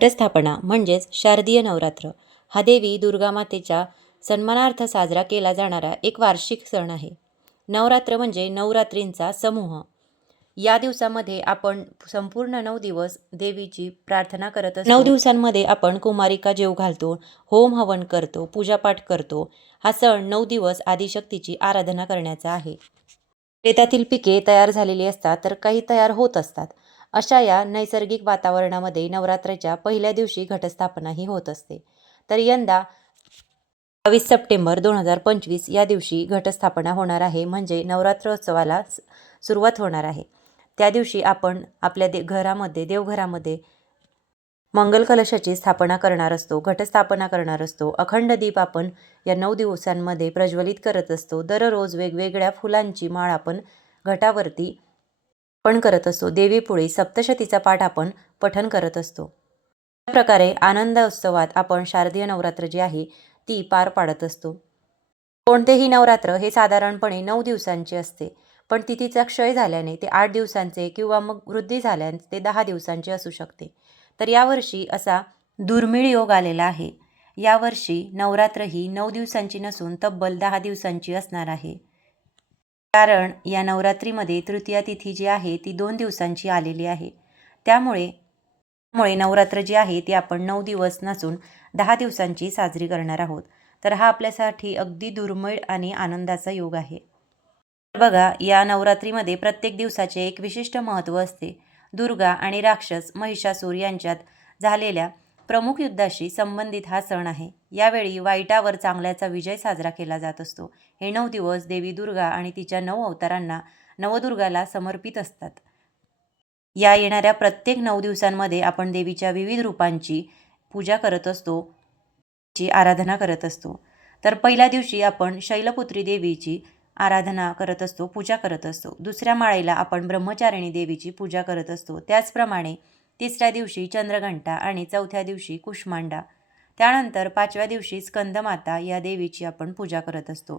घटस्थापना म्हणजेच शारदीय नवरात्र हा देवी दुर्गा मातेच्या सन्मानार्थ साजरा केला जाणारा एक वार्षिक सण आहे. नवरात्र म्हणजे नवरात्रींचा समूह. या दिवसामध्ये आपण संपूर्ण नऊ दिवस देवीची प्रार्थना करत असतो. नऊ दिवसांमध्ये आपण कुमारिका जेव घालतो होम हवन करतो पूजापाठ करतो. हा सण नऊ दिवस आदिशक्तीची आराधना करण्याचा आहे. शेतातील पिके तयार झालेली असतात तर काही तयार होत असतात. अशा या नैसर्गिक वातावरणामध्ये नवरात्राच्या पहिल्या दिवशी घटस्थापनाही होत असते. तर यंदा बावीस सप्टेंबर दोन हजार पंचवीस या दिवशी घटस्थापना होणार आहे म्हणजे नवरात्रोत्सवाला उत्सवाला सुरुवात होणार आहे. त्या दिवशी आपण आपल्या दे घरामध्ये देवघरामध्ये मंगल कलशाची स्थापना करणार असतो घटस्थापना करणार असतो. अखंड दीप आपण या नऊ दिवसांमध्ये प्रज्वलित करत असतो. दररोज वेगवेगळ्या फुलांची माळ आपण घटावरती पण करत असतो. देवीपुळी सप्तशतीचा पाठ आपण पठन करत असतो. त्या प्रकारे आनंद उत्सवात आपण शारदीय नवरात्र जी आहे ती पार पाडत असतो. कोणतेही नवरात्र हे साधारणपणे नऊ दिवसांचे असते पण तिथीचा क्षय झाल्याने ते आठ दिवसांचे किंवा मग वृद्धी झाल्याने ते दहा दिवसांचे असू शकते. तर यावर्षी असा दुर्मिळ योग आलेला आहे. यावर्षी नवरात्र ही नऊ दिवसांची नसून तब्बल दहा दिवसांची असणार आहे. कारण या नवरात्रीमध्ये तृतीया तिथी जी आहे ती दोन दिवसांची आलेली आहे. त्यामुळे त्यामुळे नवरात्र जी आहे ती आपण नऊ दिवस नसून दहा दिवसांची साजरी करणार आहोत. तर हा आपल्यासाठी अगदी दुर्मिळ आणि आनंदाचा योग आहे. बघा या नवरात्रीमध्ये प्रत्येक दिवसाचे एक विशिष्ट महत्त्व असते. दुर्गा आणि राक्षस महिषासूर यांच्यात झालेल्या प्रमुख युद्धाशी संबंधित हा सण आहे. यावेळी वाईटावर चांगल्याचा विजय साजरा केला जात असतो. हे नऊ दिवस देवी दुर्गा आणि तिच्या नऊ अवतारांना नवदुर्गाला समर्पित असतात. या येणाऱ्या प्रत्येक नऊ दिवसांमध्ये आपण देवीच्या विविध रूपांची पूजा करत असतो ची आराधना करत असतो. तर पहिल्या दिवशी आपण शैलपुत्री देवीची आराधना करत असतो पूजा करत असतो. दुसऱ्या माळेला आपण ब्रह्मचारिणी देवीची पूजा करत असतो. त्याचप्रमाणे तिसऱ्या दिवशी चंद्रघंटा आणि चौथ्या दिवशी कुष्मांडा. त्यानंतर पाचव्या दिवशी स्कंदमाता या देवीची आपण पूजा करत असतो.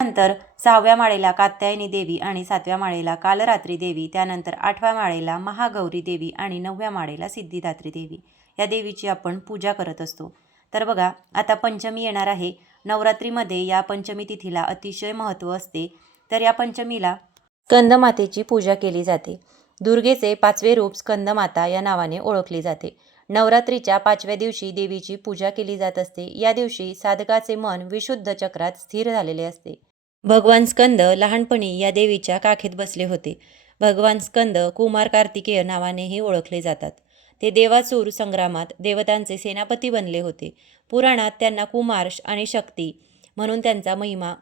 त्यानंतर सहाव्या माळेला कात्यायनी देवी आणि सातव्या माळेला कालरात्री देवी त्यानंतर आठव्या माळेला महागौरी देवी आणि नवव्या माळेला सिद्धिदात्री देवी या देवीची आपण पूजा करत असतो. तर बघा आता पंचमी येणार आहे. नवरात्रीमध्ये या पंचमी तिथीला अतिशय महत्त्व असते. तर या पंचमीला स्कंदमातेची पूजा केली जाते. दुर्गेचे पाचवे रूप स्कंदमाता या नावाने ओळखली जाते. नवरात्रीच्या पाचव्या दिवशी देवीची पूजा केली जात असते. या दिवशी साधकाचे मन विशुद्ध चक्रात स्थिर झालेले असते. भगवान स्कंद लहानपणी या देवीच्या काखेत बसले होते. भगवान स्कंद कुमार कार्तिकेय नावानेही ओळखले जातात. ते देवासूर संग्रामात देवतांचे सेनापती बनले होते. पुराणात त्यांना कुमार आणि शक्ती म्हणून त्यांचा महिमा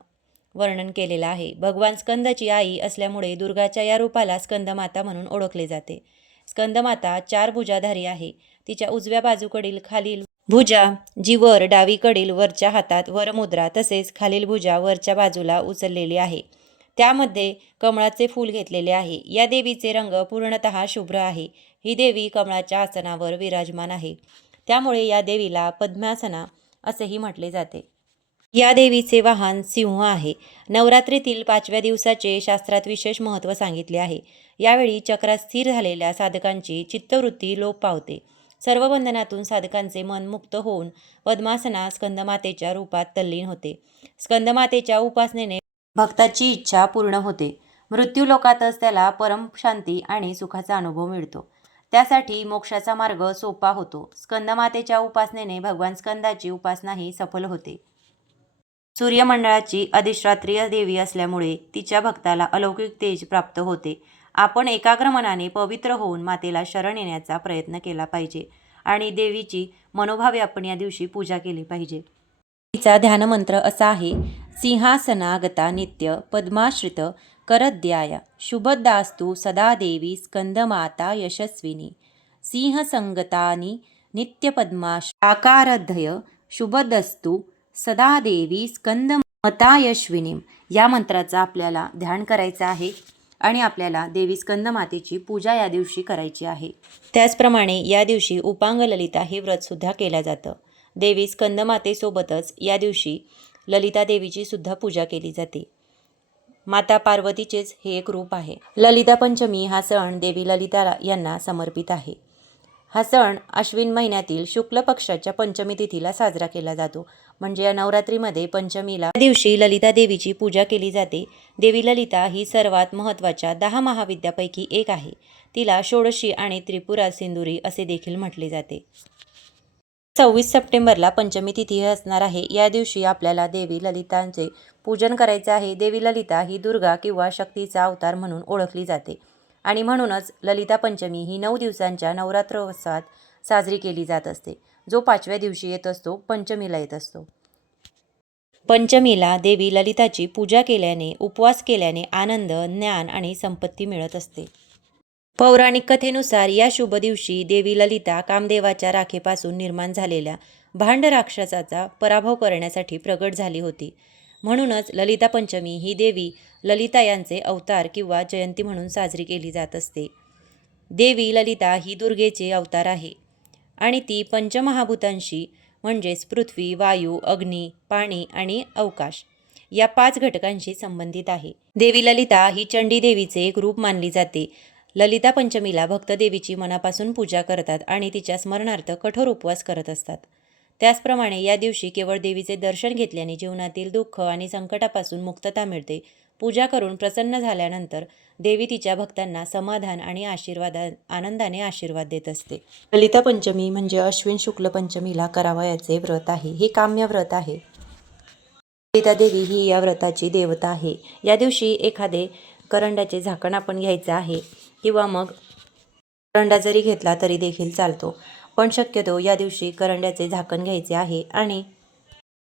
वर्णन केलेलं आहे. भगवान स्कंदाची आई असल्यामुळे दुर्गाच्या या रूपाला स्कंदमाता म्हणून ओळखले जाते. स्कंदमाता चार भुजाधारी आहे. तिच्या उजव्या बाजूकडील खालील भुजा जी वर डावीकडील वरच्या हातात वरमुद्रा तसेच खालील भुजा वरच्या बाजूला उचललेली आहे. त्यामध्ये कमळाचे फूल घेतलेले आहे. या देवीचे रंग पूर्णतः शुभ्र आहे. ही देवी कमळाच्या आसनावर विराजमान आहे. त्यामुळे या देवीला पद्मासना असेही म्हटले जाते. या देवीचे वाहन सिंह आहे. नवरात्रीतील पाचव्या दिवसाचे शास्त्रात विशेष महत्त्व सांगितले आहे. यावेळी चक्रात स्थिर झालेल्या साधकांची चित्तवृत्ती लोप पावते. सर्व बंधनातून साधकांचे मन मुक्त होऊन पद्मासना स्कंदमातेच्या रूपात तल्लीन होते. स्कंदमातेच्या उपासनेने भक्ताची इच्छा पूर्ण होते. मृत्यू लोकातच त्याला परम शांती आणि सुखाचा अनुभव मिळतो. त्यासाठी मोक्षाचा मार्ग सोपा होतो. स्कंदमातेच्या उपासनेने भगवान स्कंदाची उपासनाही सफल होते. सूर्यमंडळाची अधिष्ठात्रीय देवी असल्यामुळे तिच्या भक्ताला अलौकिक तेज प्राप्त होते. आपण एकाग्र मनाने पवित्र होऊन मातेला शरण येण्याचा प्रयत्न केला पाहिजे आणि देवीची मनोभावे आपण या दिवशी पूजा केली पाहिजे. तिचा ध्यानमंत्र असा आहे सिंहासनागता नित्य पद्माश्रित करद्याय. शुभदास्तु सदा देवी स्कंदमाता यशस्विनी. सिंहसंगतानी नित्यपद्माश आकारधय शुभदस्तु सदा देवी स्कंदमता यशविनीम या मंत्राचा आपल्याला ध्यान करायचं आहे आणि आपल्याला देवी स्कंदमातेची पूजा या दिवशी करायची आहे. त्याचप्रमाणे या दिवशी उपांग ललिता हे व्रतसुद्धा केलं जातं. देवी स्कंदमातेसोबतच या दिवशी ललिता देवीची सुद्धा पूजा केली जाते. माता पार्वतीचेच हे एक रूप आहे. ललिता पंचमी हा सण देवी ललिता यांना समर्पित आहे. हा सण अश्विन महिन्यातील शुक्ल पक्षाच्या पंचमी तिथीला साजरा केला जातो. म्हणजे या नवरात्रीमध्ये पंचमीला त्या दिवशी ललिता देवीची पूजा केली जाते. देवी ललिता ही सर्वात महत्त्वाच्या दहा महाविद्यापैकी एक आहे. तिला षोडशी आणि त्रिपुरा सिंदुरी असे देखील म्हटले जाते. सव्वीस सप्टेंबरला पंचमी तिथी असणार आहे. या दिवशी आपल्याला देवी ललितांचे पूजन करायचे आहे. देवी ललिता ही दुर्गा किंवा शक्तीचा अवतार म्हणून ओळखली जाते. आणि म्हणूनच ललिता पंचमी ही नऊ दिवसांच्या नवरात्रोत्सवात साजरी केली जात असते. जो पाचव्या दिवशी येत असतो पंचमीला येत असतो. पंचमीला देवी ललिताची पूजा केल्याने उपवास केल्याने आनंद ज्ञान आणि संपत्ती मिळत असते. पौराणिक कथेनुसार या शुभ दिवशी देवी ललिता कामदेवाच्या राखेपासून निर्माण झालेल्या भांड राक्षसाचा पराभव करण्यासाठी प्रगट झाली होती. म्हणूनच ललिता पंचमी ही देवी ललिता यांचे अवतार किंवा जयंती म्हणून साजरी केली जात असते. देवी ललिता ही दुर्गेचे अवतार आहे. आणि ती पंचमहाभूतांशी म्हणजेच पृथ्वी वायू अग्नी पाणी आणि अवकाश या पाच घटकांशी संबंधित आहे. देवी ललिता ही चंडी देवीचे एक रूप मानली जाते. ललिता पंचमीला भक्त देवीची मनापासून पूजा करतात आणि तिच्या स्मरणार्थ कठोर उपवास करत असतात. त्याचप्रमाणे या दिवशी केवळ देवीचे दर्शन घेतल्याने जीवनातील दुःख आणि संकटापासून मुक्तता मिळते पूजा करून प्रसन्न झाल्यानंतर देवी तिच्या भक्तांना समाधान आणि आशीर्वादा आनंदाने आशीर्वाद देत असते. ललिता पंचमी म्हणजे अश्विन शुक्ल पंचमीला करावयाचे व्रत आहे. हे काम्य व्रत आहे. ललिता देवी ही या व्रताची देवता आहे. या दिवशी एखादे करंड्याचे झाकण आपण घ्यायचं आहे किंवा मग करंडा जरी घेतला तरी देखील चालतो. पण शक्यतो या दिवशी करंड्याचे झाकण घ्यायचे आहे आणि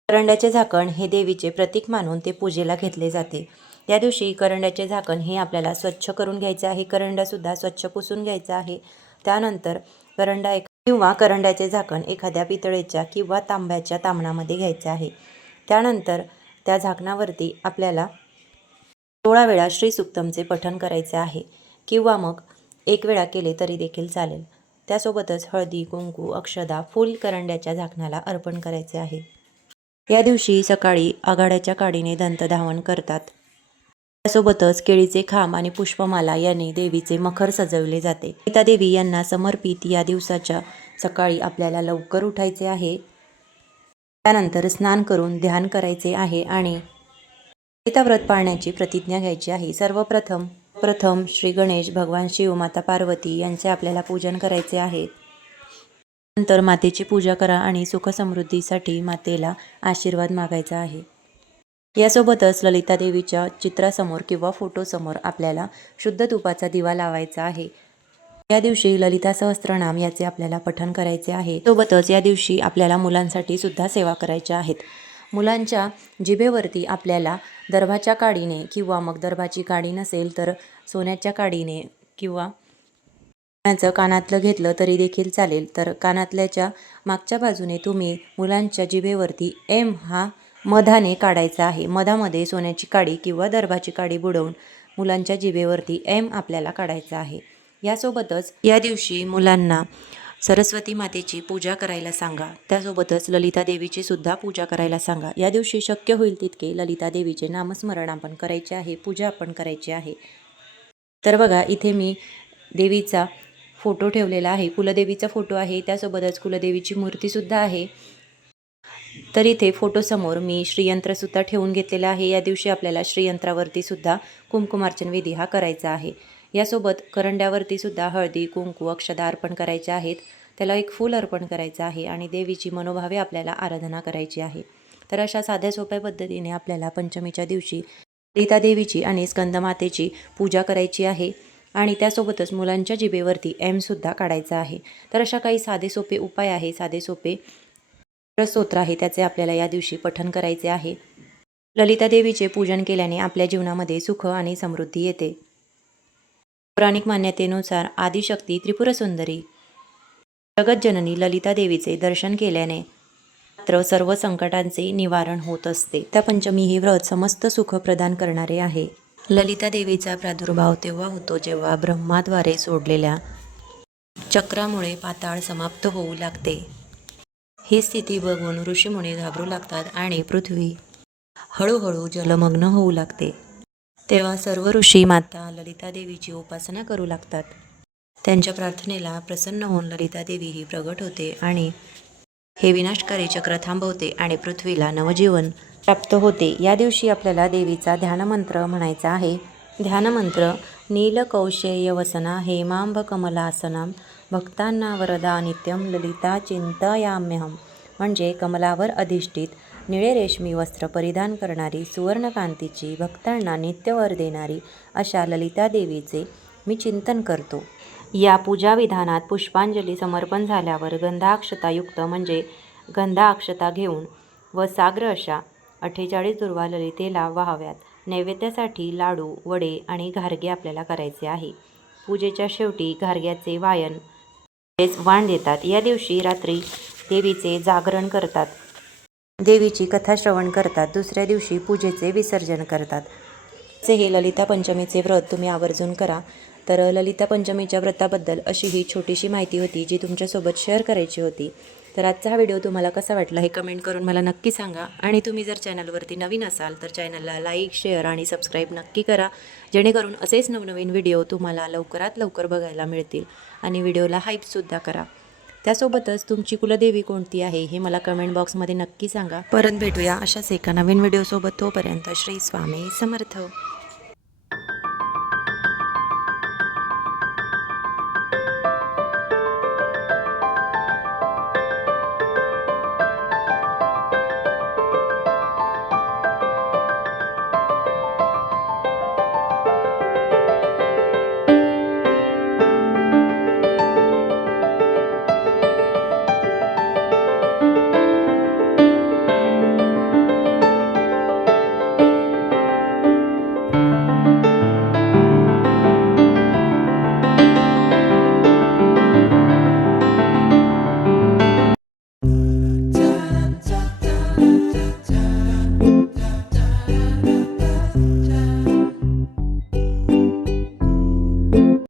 करंड्याचे झाकण हे देवीचे प्रतीक मानून ते पूजेला घेतले जाते. या दिवशी करंड्याचे झाकण हे आपल्याला स्वच्छ करून घ्यायचे आहे. करंडासुद्धा स्वच्छ पुसून घ्यायचा आहे. त्यानंतर करंडा एक किंवा करंड्याचे झाकण एखाद्या पितळेच्या किंवा तांब्याच्या तामणामध्ये घ्यायचे आहे. त्यानंतर त्या झाकणावरती आपल्याला सोळा वेळा श्री सुक्तमचे पठण करायचे आहे. किंवा मग एक वेळा केले तरी देखील चालेल. त्यासोबतच हळदी कुंकू अक्षदा फुल करंड्याच्या झाकणाला अर्पण करायचे आहे. या दिवशी सकाळी आघाड्याच्या काडीने दंतधावन करतात. त्यासोबतच केळीचे खांब आणि पुष्पमाला याने देवीचे मखर सजवले जाते. सीता देवी यांना समर्पित या दिवसाच्या सकाळी आपल्याला लवकर उठायचे आहे. त्यानंतर स्नान करून ध्यान करायचे आहे आणि सीता व्रत पाळण्याची प्रतिज्ञा घ्यायची आहे. सर्वप्रथम प्रथम श्री गणेश भगवान शिव माता पार्वती यांचे आपल्याला पूजन करायचे आहे. नंतर मातेची पूजा करा आणि सुखसमृद्धीसाठी मातेला आशीर्वाद मागायचा आहे. यासोबतच ललिता देवीच्या चित्रासमोर किंवा फोटोसमोर आपल्याला शुद्ध तुपाचा दिवा लावायचा आहे. या दिवशी ललिता सहस्त्रनाम याचे आपल्याला पठण करायचे आहे. सोबतच या दिवशी आपल्याला मुलांसाठी सुद्धा सेवा करायच्या आहेत. मुलांच्या जिभेवरती आपल्याला दर्भाच्या काडीने किंवा मग दर्भाची काडी नसेल तर सोन्याच्या काडीने किंवा सोन्याचं कानातलं घेतलं तरी देखील चालेल. तर कानातल्याच्या मागच्या बाजूने तुम्ही मुलांच्या जिभेवरती एम हा मधाने काढायचा आहे. मधामध्ये सोन्याची काडी किंवा दर्भाची काडी बुडवून मुलांच्या जिभेवरती एम आपल्याला काढायचा आहे. यासोबतच या दिवशी मुलांना सरस्वती मातेची पूजा करायला सांगा. त्यासोबतच ललिता देवीची सुद्धा पूजा करायला सांगा. या दिवशी शक्य होईल तितके ललिता देवीचे नामस्मरण आपण करायचे आहे पूजा आपण करायची आहे. तर बघा इथे मी देवीचा फोटो ठेवलेला आहे. कुलदेवीचा फोटो आहे. त्यासोबतच कुलदेवीची मूर्तीसुद्धा आहे. तर इथे फोटोसमोर मी श्रीयंत्रसुद्धा ठेवून घेतलेलं आहे. या दिवशी आपल्याला श्रीयंत्रावरती सुद्धा कुंकुमार्चन विधी हा करायचा आहे. यासोबत करंड्यावरती सुद्धा हळदी कुंकू अक्षदा अर्पण करायचे आहेत. त्याला एक फूल अर्पण करायचं आहे आणि देवीची मनोभावे आपल्याला आराधना करायची आहे. तर अशा साध्या सोप्या पद्धतीने आपल्याला पंचमीच्या दिवशी रीता देवीची आणि स्कंदमातेची पूजा करायची आहे आणि त्यासोबतच मुलांच्या जिभेवरती एमसुद्धा काढायचा आहे. तर अशा काही साधे सोपे उपाय आहे. साधे सोपे स्तोत्र आहे त्याचे आपल्याला या दिवशी पठन करायचे आहे. ललिता देवीचे पूजन केल्याने आपल्या जीवनामध्ये सुख आणि समृद्धी येते. पौराणिक मान्यतेनुसार आदिशक्ती त्रिपुरसुंदरी. जगज्जननी ललिता देवीचे दर्शन केल्याने मात्र सर्व संकटांचे निवारण होत असते. त्या पंचमी हे व्रत समस्त सुख प्रदान करणारे आहे. ललिता देवीचा प्रादुर्भाव तेव्हा होतो जेव्हा ब्रह्माद्वारे सोडलेल्या चक्रामुळे पाताळ समाप्त होऊ लागते. ही स्थिती बघून ऋषीमुनी घाबरू लागतात आणि पृथ्वी हळूहळू जलमग्न होऊ लागते. तेव्हा सर्व ऋषी माता ललिता देवीची उपासना करू लागतात. त्यांच्या प्रार्थनेला प्रसन्न होऊन ललिता देवी ही प्रगट होते आणि हे विनाशकारी चक्र थांबवते आणि पृथ्वीला नवजीवन प्राप्त होते. या दिवशी आपल्याला देवीचा ध्यानमंत्र म्हणायचा आहे. ध्यानमंत्र नीलकौशेयवसना हेमांब कमलासनम भक्तांना वरदा नित्यम ललिता चिंतयाम्यहम म्हणजे कमलावर अधिष्ठित निळे रेशमी वस्त्र परिधान करणारी सुवर्णकांतीची भक्तांना नित्यवर देणारी अशा ललिता देवीचे मी चिंतन करतो. या पूजा विधानात पुष्पांजली समर्पण झाल्यावर गंधाक्षतायुक्त म्हणजे गंधाक्षता घेऊन व साग्र अशा अठ्ठेचाळीस दुर्वा ललितेला वाहाव्यात. नैवेद्यासाठी लाडू वडे आणि घारगे आपल्याला करायचे आहे. पूजेच्या शेवटी घारग्याचे वायन म्हणजेच वाण देतात. या दिवशी रात्री देवीचे जागरण करतात. देवीची कथा श्रवण करतात. दुसऱ्या दिवशी पूजेचे विसर्जन करतात. हे ललिता पंचमीचे व्रत तुम्ही आवर्जून करा. तर ललिता पंचमीच्या व्रताबद्दल अशी ही छोटीशी माहिती होती जी तुमच्यासोबत शेअर करायची होती. तर आजचा हा व्हिडिओ तुम्हाला कसा वाटला हे कमेंट करून मला नक्की सांगा. आणि तुम्ही जर चॅनलवरती नवीन असाल तर चॅनलला लाईक शेअर आणि सबस्क्राईब नक्की करा. जेणेकरून असेच नवनवीन व्हिडिओ तुम्हाला लवकरात लवकर बघायला मिळतील. आणि व्हिडिओला हाईपसुद्धा करा. त्यासोबतच तुमची कुलदेवी कोणती आहे हे मला कमेंट बॉक्समध्ये नक्की सांगा. परत भेटूया अशाच एका नवीन व्हिडिओसोबत तोपर्यंत श्री स्वामी समर्थ.